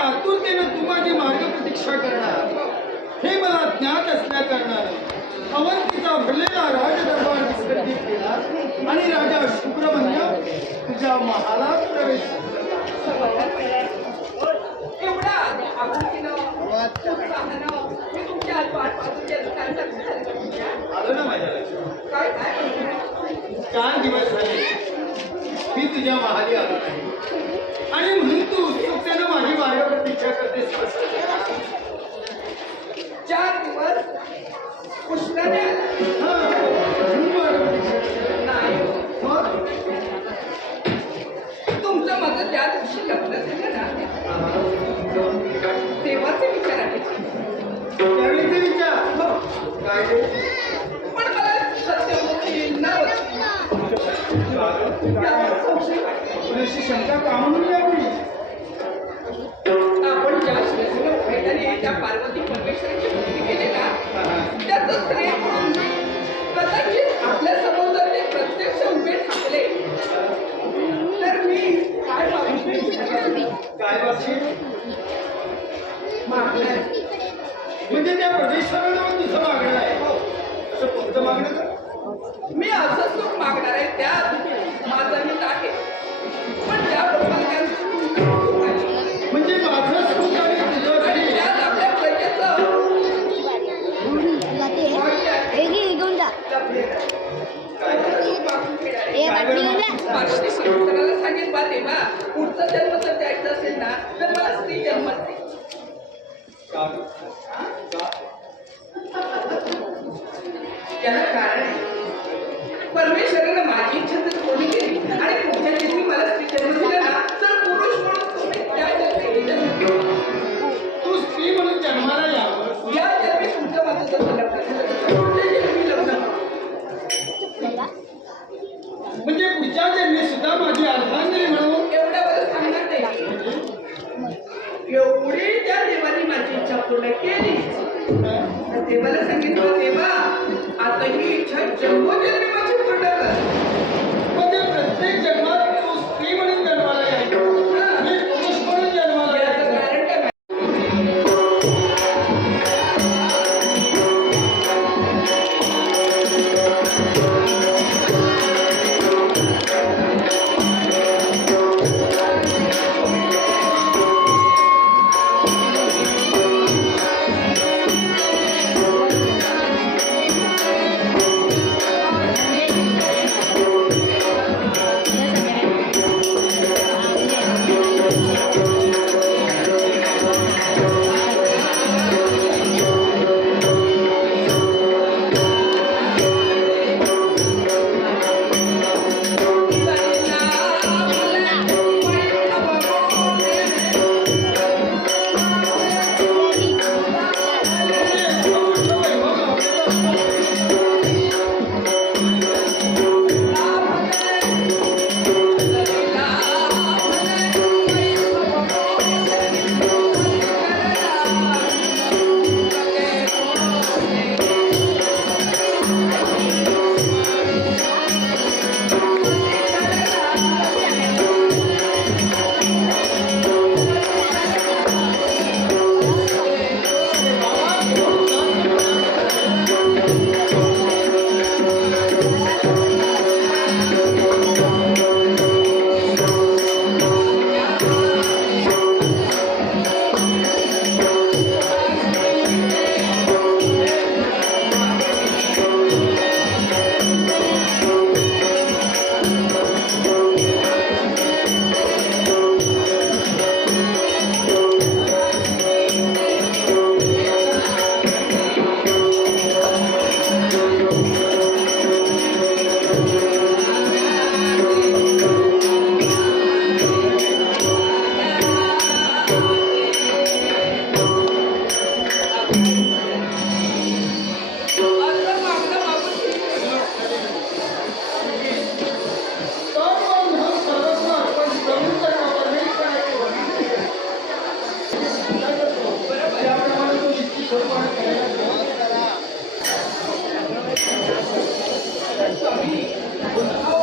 आतुरतेने तू माझी मार्ग प्रतीक्षा करणार हे मला ज्ञात असल्या कारणाने अवंतीचा भरलेला राजदरबार विसर्जित केला आणि राजा शुक्रमंय तुझ्या महालात प्रवेश आलो ना माझ्या लक्षात 4 दिवस झाले मी तुझ्या महाली आलो नाही आणि म्हणून तू उत्सुकतेनं माझी मार्ग प्रतीक्षा करतेस. 4 दिवस पुष्कळने नाही तुमचं माझं त्या दिवशी लग्न झालं ना तेव्हाचे विचार आले त्यावेळीचे विचार काय पण मला सत्यमूर्ती तुझ्याशी शंका का म्हणून यावी. आपण ज्या शिवसेना मैदानी त्या पार्वती परमेश्वराची भक्ती केली ना त्याचं श्रेय म्हणून कदाचित आपल्या समोर जर ते प्रत्यक्ष उभे ठाकले तर मी काय बाबशी मागणार म्हणजे त्या परमेश्वराला तुझं मागणं आहे असं कोणतं मागणं का मी असं सुख मागणार आहे त्या माझं मी टाकेल पण त्या म्हणजे माझं सुख आणि तुझं त्यात आपल्या प्रजेचं पार्वती परमेश्वराला सांगेल बा देवा पुढचा जन्म जर द्यायचा असेल ना तर मला स्त्री जन्म दे. याला कारण आहे परमेश्वरानं माझी इच्छा जर पूर्ण केली आणि पुढच्या जन्मी मला स्त्री जन्म दिला ना तर पुरुष म्हणून तुम्ही त्या जन्मी जन्म घेऊ. तू स्त्री म्हणून जन्माला यावं या जन्मी तुमचं माझं जसं लग्न झालं तसं पुढच्या जन्मी लग्न म्हणजे पुढच्या जन्मी सुद्धा माझी अर्धांगिनी म्हणून एवढं बरं सांगणार नाही एवढी त्या देवानी माझी इच्छा पूर्ण केली तर देवाला सांगितलं देवा आता ही इच्छा जन्मोजन्मी माझी पूर्ण कर. म्हणजे प्रत्येक जन्मात तू स्त्री म्हणून जन्माला यायचं आणि पुरुष म्हणून जन्माला याचं यायचं. कारण काय स्वामी अहो